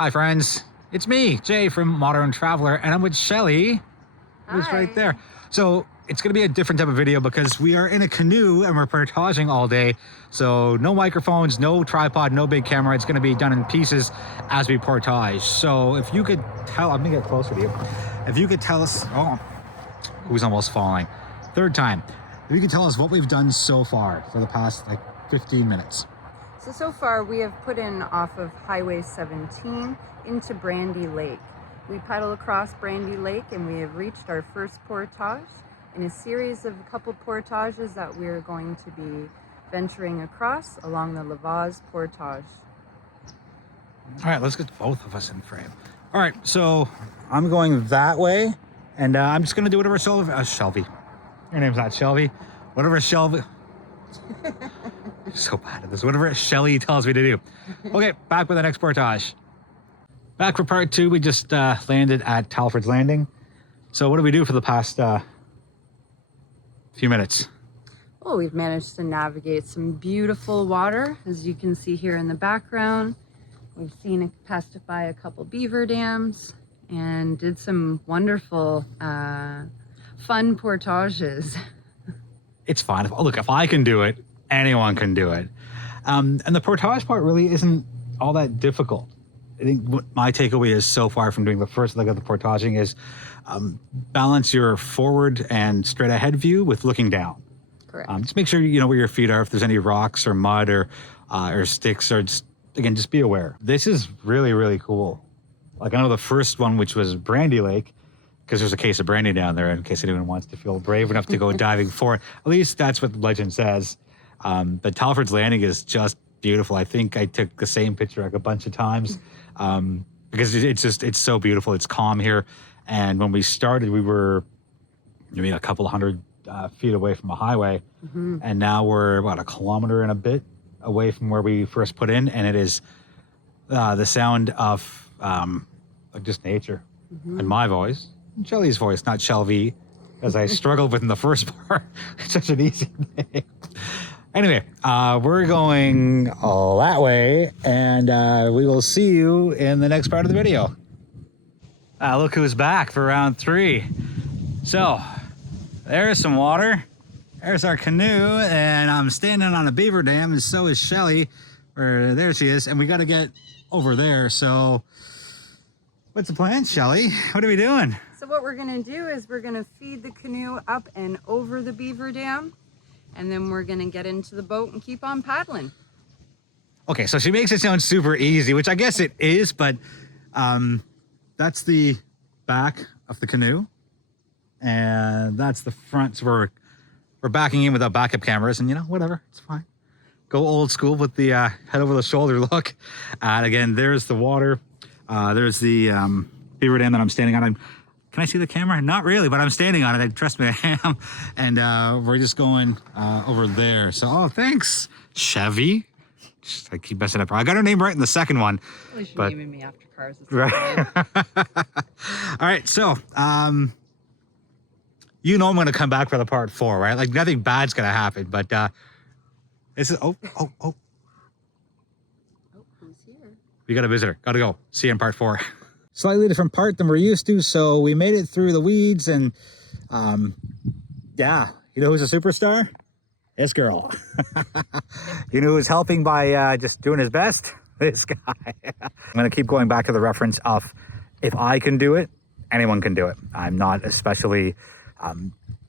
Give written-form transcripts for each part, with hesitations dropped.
Hi friends, it's me, Jay from Modern Traveler, and I'm with Shelly, who's right there. So it's gonna be a different type of video because we are in a canoe and we're portaging all day. So no microphones, no tripod, no big camera. It's gonna be done in pieces as we portage. So if you could tell, I'm gonna get closer to you. If you could tell us, oh, who's almost falling? Third time. If you could tell us what we've done so far for the past like 15 minutes. So far we have put in off of Highway 17 into Brandy Lake. We paddle across Brandy Lake and we have reached our first portage in a series of a couple portages that we're going to be venturing across along the Vase Portages. All right, let's get both of us in frame. All right, so I'm going that way and I'm just gonna do whatever Shelby. Your name's not Shelby. Whatever Shelby. So bad at this. Whatever Shelly tells me to do. Okay, back with the next portage. Back for part two. We just landed at Talford's Landing. So what did we do for the past few minutes? Well, we've managed to navigate some beautiful water, as you can see here in the background. We've passed by a couple beaver dams and did some wonderful fun portages. It's fine. Look, if I can do it, anyone can do it. And the portage part really isn't all that difficult. I think what my takeaway is so far from doing the first leg of the portaging is balance your forward and straight ahead view with looking down. Correct. Just make sure you know where your feet are, if there's any rocks or mud or sticks, or just be aware. This is really, really cool. Like I know the first one, which was Brandy Lake, because there's a case of brandy down there in case anyone wants to feel brave enough to go diving for it. At least that's what the legend says. But Talford's Landing is just beautiful. I think I took the same picture like a bunch of times because it's so beautiful. It's calm here. And when we started, we were maybe a couple hundred feet away from a highway. And now we're about a kilometer and a bit away from where we first put in. And it is the sound of like just nature and my voice. Shelly's voice, not Shelby, as I struggled with in the first part. It's such an easy thing. Anyway, we're going that way, and we will see you in the next part of the video. Look who's back for round 3. So, there's some water. There's our canoe, and I'm standing on a beaver dam, and so is Shelly. Or there she is, and we got to get over there. So, what's the plan, Shelly? What are we doing? So what we're gonna do is we're gonna feed the canoe up and over the beaver dam, and then we're gonna get into the boat and keep on paddling. Okay, so she makes it sound super easy, which I guess it is, but that's the back of the canoe, and that's the front. So we're backing in without backup cameras, and you know, whatever, it's fine. Go old school with the head over the shoulder look. And again, there's the water. There's the beaver dam that I'm standing on. Can I see the camera? Not really, but I'm standing on it. Trust me, I am. And we're just going over there. So, oh, thanks, Chevy. I keep messing up. I got her name right in the second one. At least you're naming me after cars. Right. All right, so you know I'm going to come back for the part 4, right? Like nothing bad's going to happen, but this is oh. Oh, who's here? We got a visitor. Got to go. See you in part 4. Slightly different part than we're used to, so we made it through the weeds, and yeah, you know who's a superstar? This girl. You know who's helping by just doing his best? This guy. I'm gonna keep going back to the reference of if I can do it, anyone can do it. I'm not especially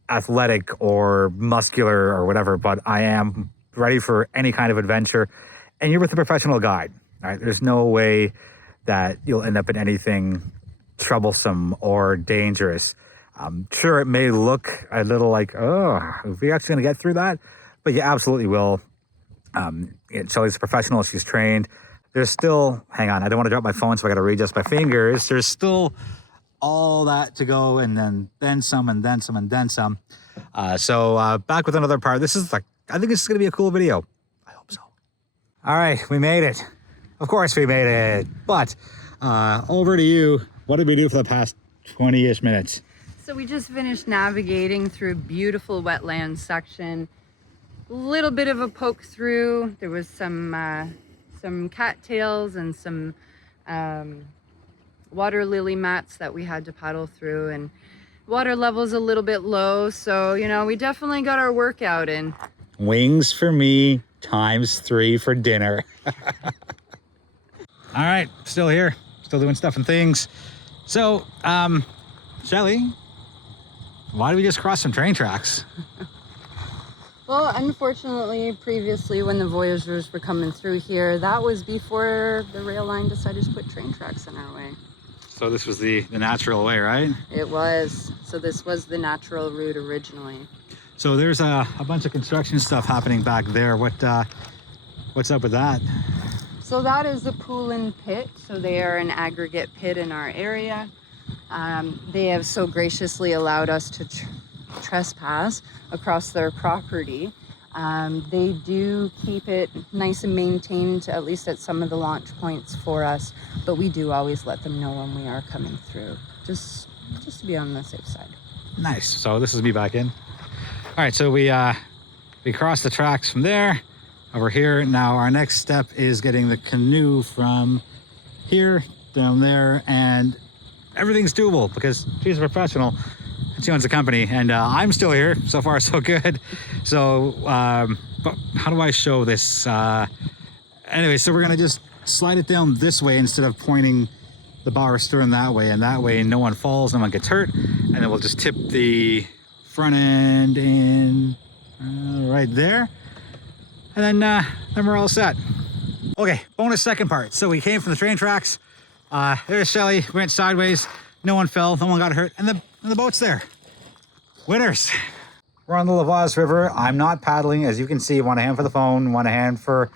athletic or muscular or whatever, but I am ready for any kind of adventure, and you're with a professional guide. All right, there's no way that you'll end up in anything troublesome or dangerous. Sure, it may look a little like, oh, are we actually gonna get through that? But you absolutely will. Shelly's a professional, she's trained. There's still, hang on, I don't wanna drop my phone, so I gotta readjust my fingers. There's still all that to go, and then some, and then some, and then some. So back with another part. This is like, I think this is gonna be a cool video. I hope so. All right, we made it. Of course we made it, but over to you. What did we do for the past 20-ish minutes? So we just finished navigating through a beautiful wetland section. A little bit of a poke through. There was some cattails and some water lily mats that we had to paddle through, and water level's a little bit low, so you know, we definitely got our workout in. Wings for me, ×3 for dinner. All right, still here, still doing stuff and things. So, Shelly, why did we just cross some train tracks? Well, unfortunately, previously when the voyageurs were coming through here, that was before the rail line decided to put train tracks in our way. So this was the natural way, right? It was. So this was the natural route originally. So there's a bunch of construction stuff happening back there. What's up with that? So that is the pool and pit. So they are an aggregate pit in our area. They have so graciously allowed us to trespass across their property. They do keep it nice and maintained, at least at some of the launch points for us, but we do always let them know when we are coming through, just to be on the safe side. Nice. So this is me back in. All right, so we crossed the tracks from there over here. Now our next step is getting the canoe from here down there, and everything's doable because she's a professional. She owns a company, and I'm still here. So far, so good. So, but how do I show this? Anyway, so we're gonna just slide it down this way instead of pointing the bow stern that way, and that way no one falls, no one gets hurt, and then we'll just tip the front end in right there, and then we're all set. Okay, bonus second part. So we came from the train tracks. There's Shelly. Went sideways. No one fell. No one got hurt, and the boat's there. Winners. We're on the Vase River. I'm not paddling, as you can see. One hand for the phone, one hand for,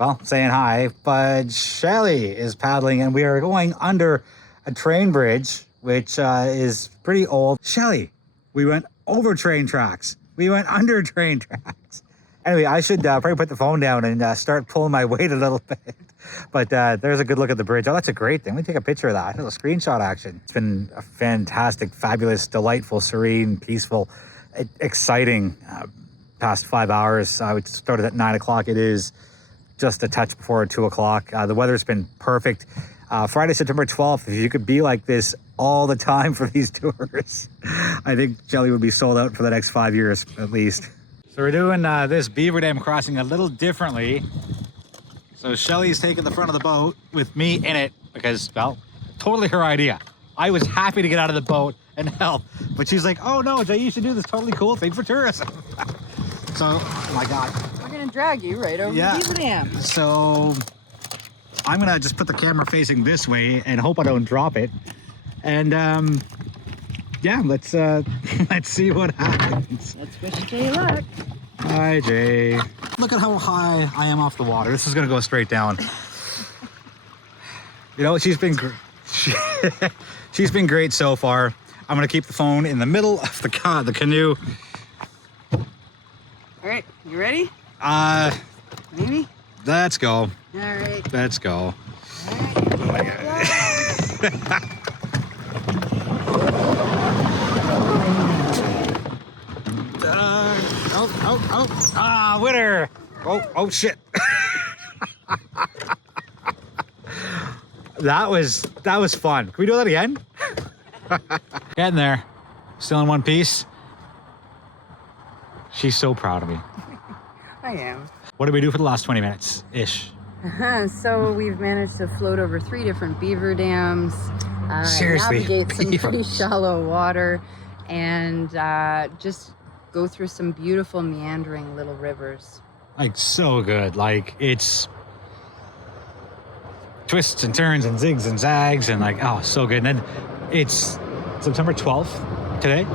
well, saying hi. But Shelly is paddling, and we are going under a train bridge, which is pretty old. Shelly, we went over train tracks. We went under train tracks. Anyway, I should probably put the phone down and start pulling my weight a little bit. But there's a good look at the bridge. Oh, that's a great thing. Let me take a picture of that. A little screenshot action. It's been a fantastic, fabulous, delightful, serene, peaceful, exciting past 5 hours. We started at 9 o'clock. It is just a touch before 2 o'clock. The weather's been perfect. Friday, September 12th, if you could be like this all the time for these tours, I think Shelly would be sold out for the next 5 years at least. So we're doing this beaver dam crossing a little differently. So Shelly's taking the front of the boat with me in it because, well, totally her idea. I was happy to get out of the boat and help, but she's like, oh no, Jay, you should do this totally cool thing for tourism. So, oh my God. We're gonna drag you right over the beaver dam. So I'm gonna just put the camera facing this way and hope I don't drop it. And yeah, let's see what happens. Let's wish Jay luck. Hi, Jay. Look at how high I am off the water. This is gonna go straight down. You know, she's been great so far. I'm gonna keep the phone in the middle of the canoe. All right, you ready? Maybe. Let's go. All right. Let's go. All right. Oh my God. Winner. Oh shit. That was fun. Can we do that again? Getting there. Still in one piece. She's so proud of me. I am. What did we do for the last 20 minutes-ish? So we've managed to float over 3 different beaver dams, Seriously, navigate some beavers. pretty shallow water, and just go through some beautiful meandering little rivers. Like, so good. Like, it's twists and turns and zigs and zags and like, oh, so good. And then it's September 12th today,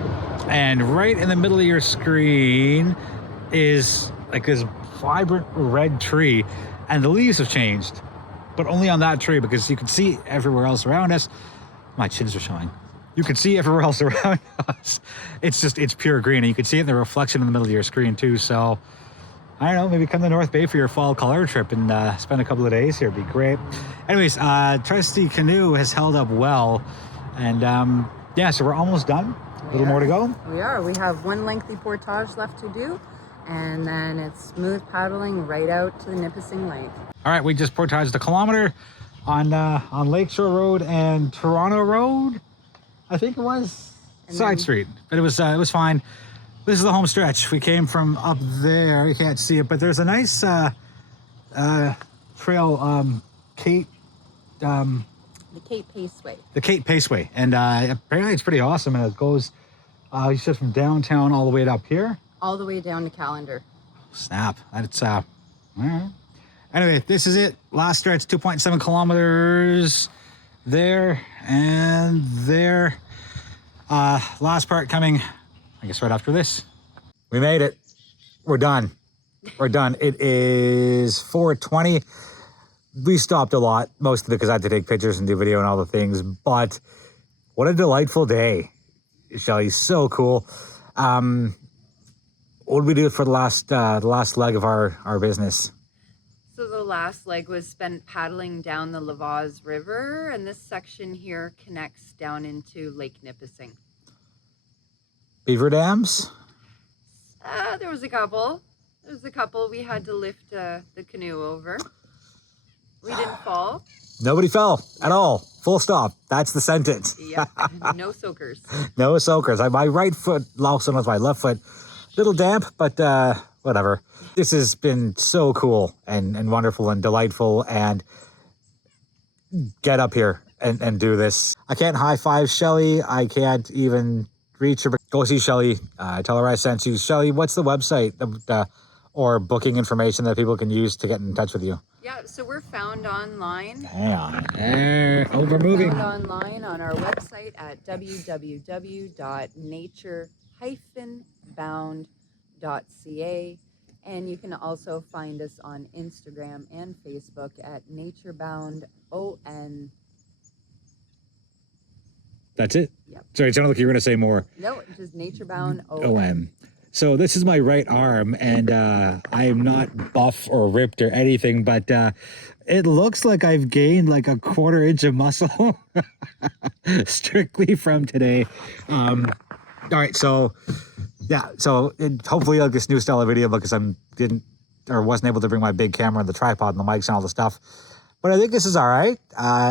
and right in the middle of your screen is like this vibrant red tree, and the leaves have changed, but only on that tree, because you can see everywhere else around us. My chins are showing. You can see everywhere else around us. It's pure green, and you can see it in the reflection in the middle of your screen too. So I don't know, maybe come to North Bay for your fall color trip and spend a couple of days here. It'd be great. Anyways, trusty canoe has held up well, and yeah, so we're almost done. A little more to go. We are. We have one lengthy portage left to do, and then it's smooth paddling right out to the Nipissing Lake. All right, we just portaged a kilometer on Lakeshore Road and Toronto Road, I think it was. And Side then- street, but it was fine. This is the home stretch. We came from up there. You can't see it, but there's a nice trail, Kate. The Cape Paceway. The Kate Paceway, and apparently it's pretty awesome. And it goes, you said from downtown all the way up here. All the way down to Calendar. Snap! That's all right. Anyway, this is it. Last stretch, 2.7 kilometers. There and there. Last part coming, I guess, right after this. We made it. We're done. We're done. It is 4:20. We stopped a lot, mostly because I had to take pictures and do video and all the things. But what a delightful day, Shelly. So cool. What did we do for the last leg of our business? So the last leg was spent paddling down the Vase River, and this section here connects down into Lake Nipissing. Beaver dams? There was a couple. We had to lift the canoe over. We didn't fall. Nobody fell at all. Full stop. That's the sentence. Yep. No soakers. No soakers. My right foot, also knows my left foot, little damp, but whatever. This has been so cool and wonderful and delightful, and get up here and do this. I can't high five Shelly. I can't even reach her, but go see Shelly. Tell her I sent you. Shelly, what's the website or booking information that people can use to get in touch with you? Yeah, so we're found online. Yeah. We're moving. Found online on our website at www.nature-bound.ca. And you can also find us on Instagram and Facebook at natureboundon. That's it? Yep. Sorry, it sounded like you were going to say more. No, just natureboundon. OM. So this is my right arm, and I am not buff or ripped or anything, but it looks like I've gained like a 1/4 inch of muscle strictly from today. All right, so yeah, so hopefully like this new style of video, because wasn't able to bring my big camera and the tripod and the mics and all the stuff. But I think this is all right.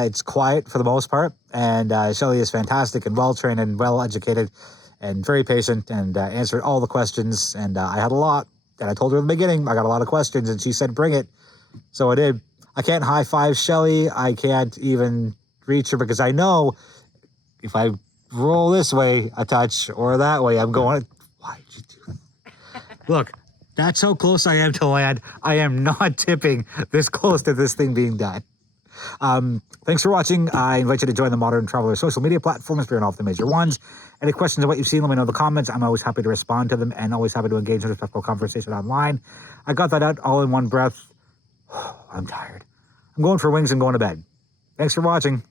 It's quiet for the most part, and Shelly is fantastic and well-trained and well-educated and very patient, and answered all the questions. And I had a lot, and I told her in the beginning, I got a lot of questions, and she said, bring it. So I did. I can't high five Shelly. I can't even reach her, because I know if I roll this way a touch or that way, I'm going, why did you do that? Look, that's how close I am to land. I am not tipping this close to this thing being done. Thanks for watching. I invite you to join the Modern Traveler social media platforms if you're off the major ones. Any questions on what you've seen, let me know in the comments. I'm always happy to respond to them, and always happy to engage in respectful conversation online. I got that out all in one breath. I'm tired. I'm going for wings and going to bed. Thanks for watching.